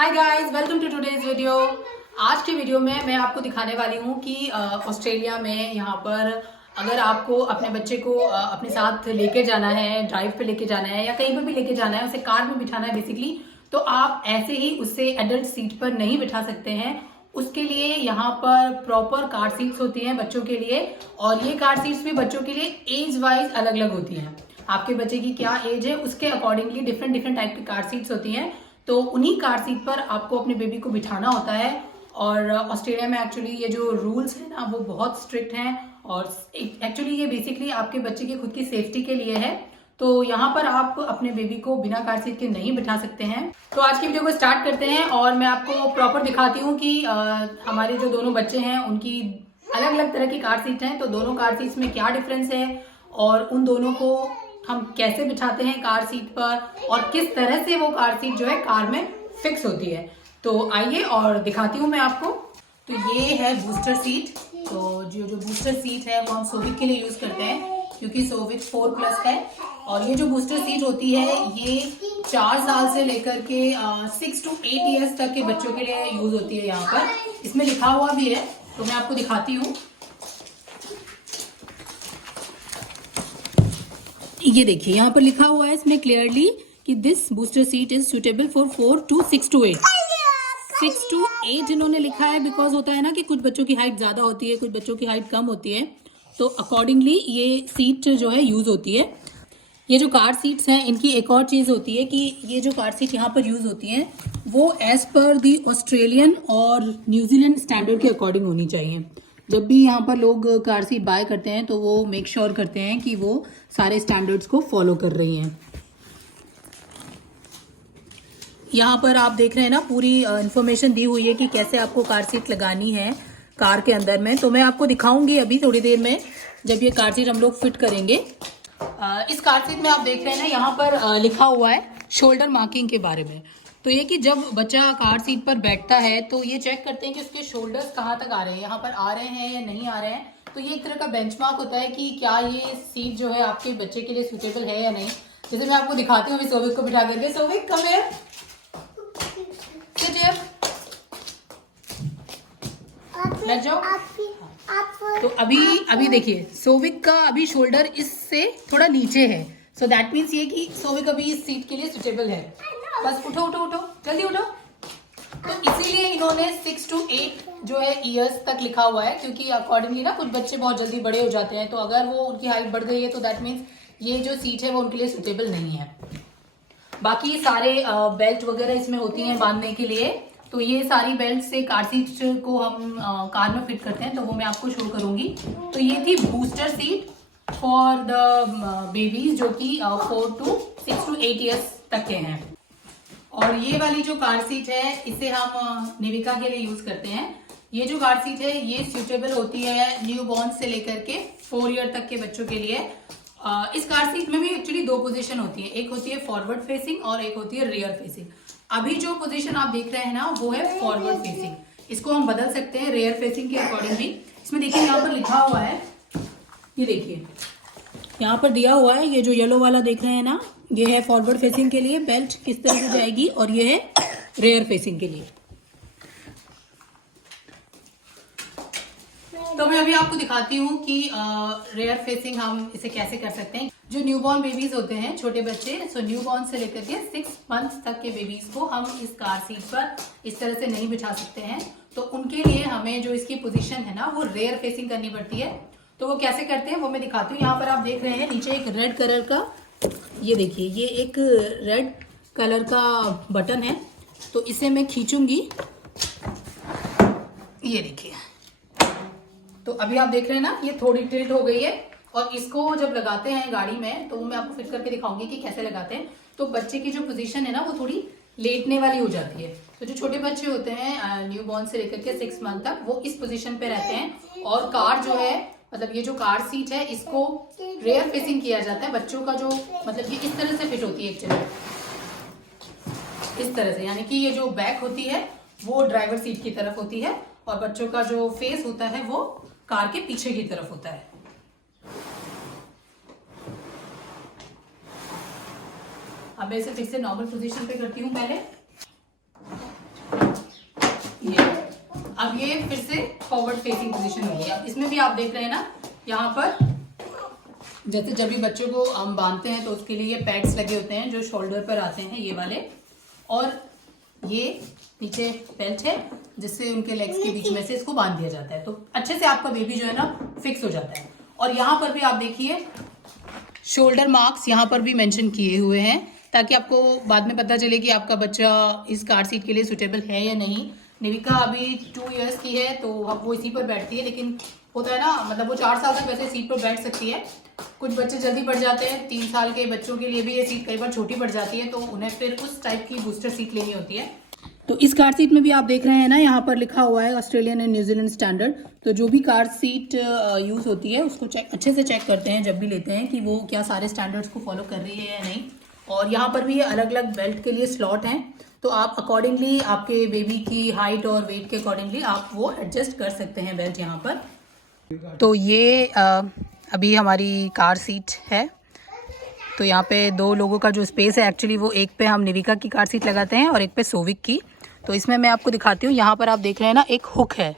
Hi guys, welcome to today's video. आज की video में मैं आपको दिखाने वाली हूँ कि ऑस्ट्रेलिया में यहाँ पर अगर आपको अपने बच्चे को अपने साथ लेके जाना है, ड्राइव पे लेके जाना है या कहीं पर भी लेके जाना है, उसे कार में बिठाना है बेसिकली, तो आप ऐसे ही उसे एडल्ट सीट पर नहीं बिठा सकते हैं। उसके लिए यहाँ पर प्रॉपर कार सीट्स होती हैं बच्चों के लिए, और ये कार सीट्स भी बच्चों के लिए एज वाइज अलग अलग होती हैं। आपके बच्चे की क्या एज है उसके अकॉर्डिंगली डिफरेंट डिफरेंट टाइप की कार सीट्स होती हैं। तो उन्हीं कार सीट पर आपको अपने बेबी को बिठाना होता है। और ऑस्ट्रेलिया में एक्चुअली ये जो रूल्स है ना वो बहुत स्ट्रिक्ट हैं, और एक्चुअली ये बेसिकली आपके बच्चे की खुद की सेफ्टी के लिए है। तो यहाँ पर आप अपने बेबी को बिना कार सीट के नहीं बिठा सकते हैं। तो आज की वीडियो को स्टार्ट करते हैं और मैं आपको प्रॉपर दिखाती हूँ कि हमारे जो दोनों बच्चे हैं उनकी अलग अलग तरह की कार सीट हैं। तो दोनों कार सीट्स में क्या डिफरेंस है और उन दोनों को हम कैसे बिठाते हैं कार सीट पर, और किस तरह से वो कार सीट जो है कार में फिक्स होती है। तो आइए और दिखाती हूँ मैं आपको। तो ये है बूस्टर सीट। तो जो बूस्टर सीट है वो हम सोविक के लिए यूज करते हैं क्योंकि सोविक 4+ है। और ये जो बूस्टर सीट होती है ये 4 साल से लेकर के 6 to 8 ईयर्स तक के बच्चों के लिए यूज होती है। यहाँ पर इसमें लिखा हुआ भी है, तो मैं आपको दिखाती हूँ। ये देखिए यहाँ पर लिखा हुआ है इसमें क्लियरली कि this booster seat is suitable for 4 to 6 to 8। 6 to 8 इन्होंने लिखा है बिकॉज होता है ना कि कुछ बच्चों की हाइट ज्यादा होती है, कुछ बच्चों की हाइट कम होती है, तो अकॉर्डिंगली ये सीट जो है यूज होती है। ये जो कार सीट्स हैं इनकी एक और चीज होती है कि ये जो कार सीट यहाँ पर यूज होती हैं वो एज पर दी ऑस्ट्रेलियन और न्यूजीलैंड स्टैंडर्ड के अकॉर्डिंग होनी चाहिए। जब भी यहाँ पर लोग कार सीट बाय करते हैं तो वो मेक श्योर करते हैं कि वो सारे स्टैंडर्ड्स को फॉलो कर रही हैं। यहाँ पर आप देख रहे हैं ना पूरी इंफॉर्मेशन दी हुई है कि कैसे आपको कार सीट लगानी है कार के अंदर में। तो मैं आपको दिखाऊंगी अभी थोड़ी देर में जब ये कार सीट हम लोग फिट करेंगे। इस कार सीट में आप देख रहे हैं ना यहाँ पर लिखा हुआ है शोल्डर मार्किंग के बारे में। तो ये कि जब बच्चा कार सीट पर बैठता है तो ये चेक करते हैं कि उसके शोल्डर्स कहाँ तक आ रहे हैं, यहाँ पर आ रहे हैं या नहीं आ रहे हैं। तो ये एक तरह का बेंचमार्क होता है कि क्या ये सीट जो है आपके बच्चे के लिए सूटेबल है या नहीं। जैसे मैं आपको दिखाती हूँ अभी सोविक को बिठा करके। Sovik come here, sit here, बैठ जाओ। तो अभी देखिए सोविक का अभी शोल्डर इससे थोड़ा नीचे है, सो दैट मीन्स ये कि सोविक अभी इस सीट के लिए सुटेबल है। बस उठो उठो उठो, जल्दी उठो। तो इसीलिए इन्होंने 6 to 8 जो है ईयर्स तक लिखा हुआ है, क्योंकि अकॉर्डिंगली ना कुछ बच्चे बहुत जल्दी बड़े हो जाते हैं, तो अगर वो उनकी हाइट बढ़ गई है तो दैट मीन्स ये जो सीट है वो उनके लिए सुटेबल नहीं है। बाकी सारे बेल्ट वगैरह इसमें होती हैं बांधने के लिए। तो ये सारी बेल्ट से कार सीट को हम कार में फिट करते हैं, तो वो मैं आपको शो करूंगी। तो ये थी booster seat for the babies जो कि 4 to 6 to 8 ईयर्स तक के हैं। और ये वाली जो कार सीट है इसे हम निविका के लिए यूज करते हैं। ये जो कार सीट है ये सूटेबल होती है न्यू बॉर्न से लेकर के 4 ईयर तक के बच्चों के लिए। इस कार सीट में भी एक्चुअली 2 पोजीशन होती है, एक होती है फॉरवर्ड फेसिंग और एक होती है रियर फेसिंग। अभी जो पोजीशन आप देख रहे हैं ना वो है फॉरवर्ड फेसिंग, इसको हम बदल सकते हैं रियर फेसिंग के अकॉर्डिंगली। इसमें देखिए यहाँ पर लिखा हुआ है, ये देखिए यहाँ पर दिया हुआ है, ये जो येलो वाला देख रहे हैं ना ये है फॉरवर्ड फेसिंग के लिए बेल्ट किस तरह से जाएगी, और ये है रियर फेसिंग के लिए। तो मैं अभी आपको दिखाती हूँ कि रियर फेसिंग हम इसे कैसे कर सकते हैं। जो न्यूबॉर्न बेबीज होते हैं, छोटे बच्चे, सो न्यूबॉर्न से लेकर के 6 मंथ्स तक के बेबीज को हम इस कार सीट पर इस तरह से नहीं बिठा सकते हैं। तो उनके लिए हमें जो इसकी पोजीशन है ना वो रियर फेसिंग करनी पड़ती है। तो वो कैसे करते हैं वो मैं दिखाती हूँ। यहाँ पर आप देख रहे हैं नीचे एक रेड कलर का, ये देखिए ये एक रेड कलर का बटन है, तो इसे मैं खींचूंगी, ये देखिए। तो अभी आप देख रहे हैं ना ये थोड़ी टिल्ट हो गई है, और इसको जब लगाते हैं गाड़ी में तो मैं आपको फिट करके दिखाऊंगी कि कैसे लगाते हैं। तो बच्चे की जो पोजीशन है ना वो थोड़ी लेटने वाली हो जाती है। तो जो छोटे बच्चे होते हैं न्यू बॉर्न से लेकर के 6 मंथ तक वो इस पोजीशन पे रहते हैं, और कार जो है मतलब ये जो कार सीट है इसको रेयर फेसिंग किया जाता है। बच्चों का जो मतलब ये इस तरह से फिट होती है एक्चुअली, इस तरह से, यानी कि ये जो बैक होती है वो ड्राइवर सीट की तरफ होती है और बच्चों का जो फेस होता है वो कार के पीछे की तरफ होता है। अब मैं इसे फिर से नॉर्मल पोजीशन पे करती हूँ पहले। अब ये फिर से फॉरवर्ड फेसिंग पोजीशन होगी। अब इसमें भी आप देख रहे हैं ना, यहाँ पर जैसे जब भी बच्चों को हम बांधते हैं तो उसके लिए पैड्स लगे होते हैं जो शोल्डर पर आते हैं, ये वाले, और ये नीचे बेल्ट है जिससे उनके लेग्स के बीच में से इसको बांध दिया जाता है, तो अच्छे से आपका बेबी जो है ना फिक्स हो जाता है। और यहाँ पर भी आप देखिए शोल्डर मार्क्स यहाँ पर भी मेंशन किए हुए हैं, ताकि आपको बाद में पता चले कि आपका बच्चा इस कार सीट के लिए सुटेबल है या नहीं। निविका अभी 2 इयर्स की है तो वो इसी पर बैठती है, लेकिन होता है ना, मतलब वो 4 साल तक वैसे सीट पर बैठ सकती है। कुछ बच्चे जल्दी बढ़ जाते हैं, 3 साल के बच्चों के लिए भी ये सीट कई बार छोटी पड़ जाती है, तो उन्हें फिर उस टाइप की बूस्टर सीट लेनी होती है। तो इस कार सीट में भी आप देख रहे हैं ना, यहाँ पर लिखा हुआ है ऑस्ट्रेलियन एंड न्यूजीलैंड स्टैंडर्ड। तो जो भी कार सीट यूज़ होती है उसको अच्छे से चेक करते हैं जब भी लेते हैं कि वो क्या सारे स्टैंडर्ड्स को फॉलो कर रही है या नहीं। और यहाँ पर भी अलग अलग बेल्ट के लिए स्लॉट हैं, तो आप अकॉर्डिंगली आपके बेबी की हाइट और वेट के अकॉर्डिंगली आप वो एडजस्ट कर सकते हैं बेल्ट यहाँ पर। तो ये अभी हमारी कार सीट है, तो यहाँ पे 2 लोगों का जो स्पेस है एक्चुअली वो एक पे हम निविका की कार सीट लगाते हैं और एक पे सोविक की। तो इसमें मैं आपको दिखाती हूँ, यहाँ पर आप देख रहे हैं ना एक हुक है,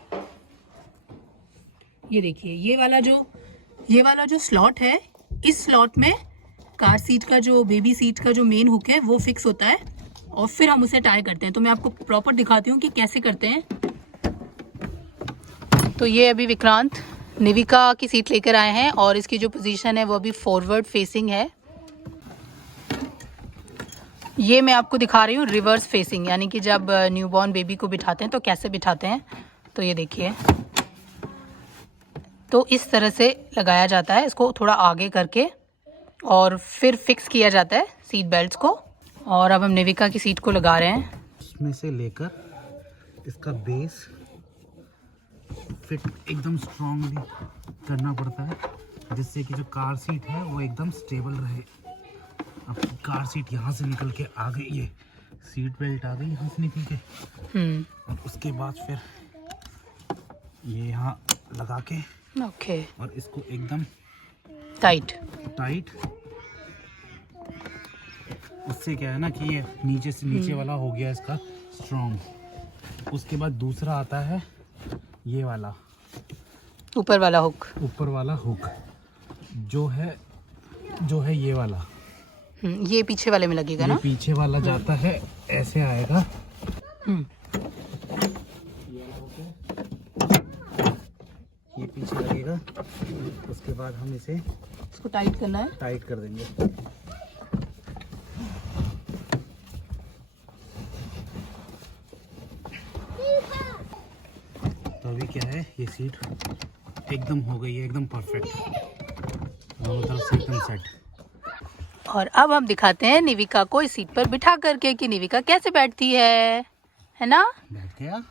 ये देखिए ये वाला जो स्लॉट है, इस स्लॉट में कार सीट का जो बेबी सीट का जो मेन हुक है वो फिक्स होता है और फिर हम उसे टाई करते हैं। तो मैं आपको प्रॉपर दिखाती हूँ कि कैसे करते हैं। तो ये अभी विक्रांत निविका की सीट लेकर आए हैं और इसकी जो पोजीशन है वो अभी फॉरवर्ड फेसिंग है। ये मैं आपको दिखा रही हूँ रिवर्स फेसिंग, यानी कि जब न्यूबॉर्न बेबी को बिठाते हैं तो कैसे बिठाते हैं। तो ये देखिए, तो इस तरह से लगाया जाता है, इसको थोड़ा आगे करके और फिर फिक्स किया जाता है सीट बेल्ट्स को। और अब हम निविका की सीट को लगा रहे हैं। इसमें से लेकर इसका बेस फिट एकदम स्ट्रॉन्गली करना पड़ता है, जिससे कि जो कार सीट है वो एकदम स्टेबल रहे। अब कार सीट यहाँ से निकल के आ गई, ये सीट बेल्ट आ गई यहाँ से निकल के, और उसके बाद फिर ये यहाँ लगा के ओके और इसको एकदम टाइट। उससे क्या है ना कि ये नीचे से नीचे वाला हो गया इसका स्ट्रॉन्ग। उसके बाद दूसरा आता है ये वाला ऊपर वाला हुक जो है ये वाला, ये पीछे वाले में लगेगा ना, पीछे वाला जाता है ऐसे आएगा, ये पीछे लगेगा। उसके बाद हम इसको टाइट करना है, टाइट कर देंगे। तो अभी क्या है, ये सीट एकदम हो गई है, एकदम परफेक्ट, दोनों तरफ से एकदम सेट। और अब हम दिखाते हैं निविका को इस सीट पर बिठा करके कि निविका कैसे बैठती है ना। बैठ गया।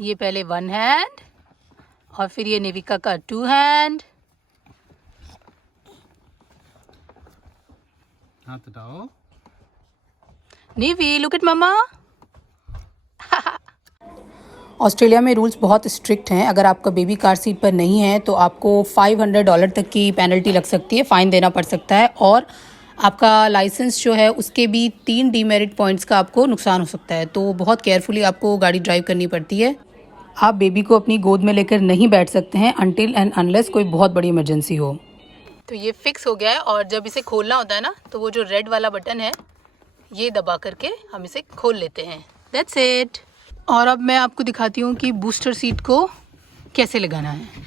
ये पहले 1 हैंड और फिर ये निविका का 2 हैंड। हाथ उठाओ। निवी लुक एट मम्मा। ऑस्ट्रेलिया में रूल्स बहुत स्ट्रिक्ट हैं। अगर आपका बेबी कार सीट पर नहीं है तो आपको $500 तक की पेनल्टी लग सकती है, फ़ाइन देना पड़ सकता है, और आपका लाइसेंस जो है उसके भी 3 डीमेरिट पॉइंट्स का आपको नुकसान हो सकता है। तो बहुत केयरफुली आपको गाड़ी ड्राइव करनी पड़ती है। आप बेबी को अपनी गोद में लेकर नहीं बैठ सकते हैं अनटिल एंड अनलेस कोई बहुत बड़ी इमरजेंसी हो। तो ये फिक्स हो गया है, और जब इसे खोलना होता है ना तो वो जो रेड वाला बटन है ये दबा करके हम इसे खोल लेते हैं। That's it. और अब मैं आपको दिखाती हूँ कि बूस्टर सीट को कैसे लगाना है।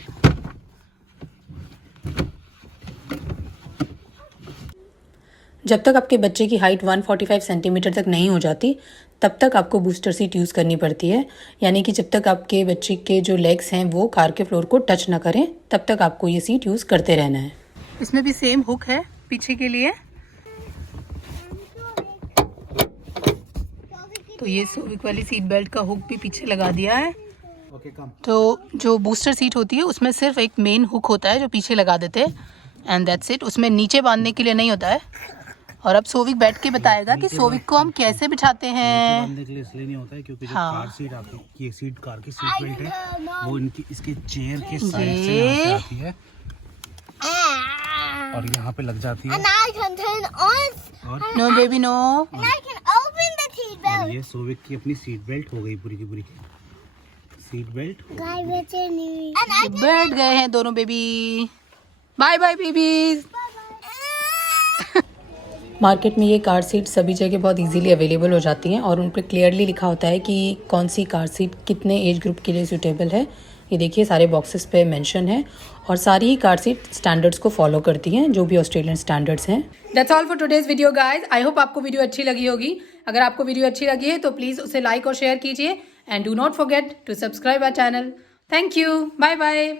जब तक आपके बच्चे की हाइट 145 सेंटीमीटर तक नहीं हो जाती तब तक आपको बूस्टर सीट यूज़ करनी पड़ती है, यानी कि जब तक आपके बच्चे के जो लेग्स हैं वो कार के फ्लोर को टच ना करें तब तक आपको ये सीट यूज़ करते रहना है। इसमें भी सेम हुक है पीछे के लिए। तो ये सोविक वाली सीट बेल्ट का हुक भी पीछे लगा दिया है। तो जो बूस्टर सीट होती है उसमें सिर्फ एक मेन हुक होता है जो पीछे लगा देते हैं, एंड दैट्स इट। उसमें नीचे बांधने के लिए नहीं होता है। और अब सोविक बैठ के बताएगा कि सोविक को हम कैसे बिठाते हैं। बांधने के लिए इसलिए नहीं होता है क्योंकि जो कार सीट आती है, ये सीट कार की सीट बेल्ट है, वो इसके चेयर के साइड से यहाँ से आती है और यहाँ पे लग जाती है। और नो बेबी नो। और ये सोविक की अपनी सीट बेल्ट हो गई पूरी की पूरी सीट बेल्ट। बैठ गए हैं दोनों baby. Bye bye babies. Market में ये कार सीट सभी जगह बहुत इजीली अवेलेबल हो जाती हैं और उन पर क्लियरली लिखा होता है कि कौन सी कार सीट कितने एज ग्रुप के लिए सूटेबल है। ये देखिए सारे बॉक्सेस पे मेंशन है और सारी ही कार सीट स्टैंडर्ड्स को फॉलो करती हैं जो भी ऑस्ट्रेलियन स्टैंडर्ड्स हैं। That's all for today's video guys. I hope आपको वीडियो अच्छी लगी होगी। अगर आपको वीडियो अच्छी लगी है तो प्लीज़ उसे लाइक और शेयर कीजिए and do not forget to subscribe our channel. Thank you. Bye bye.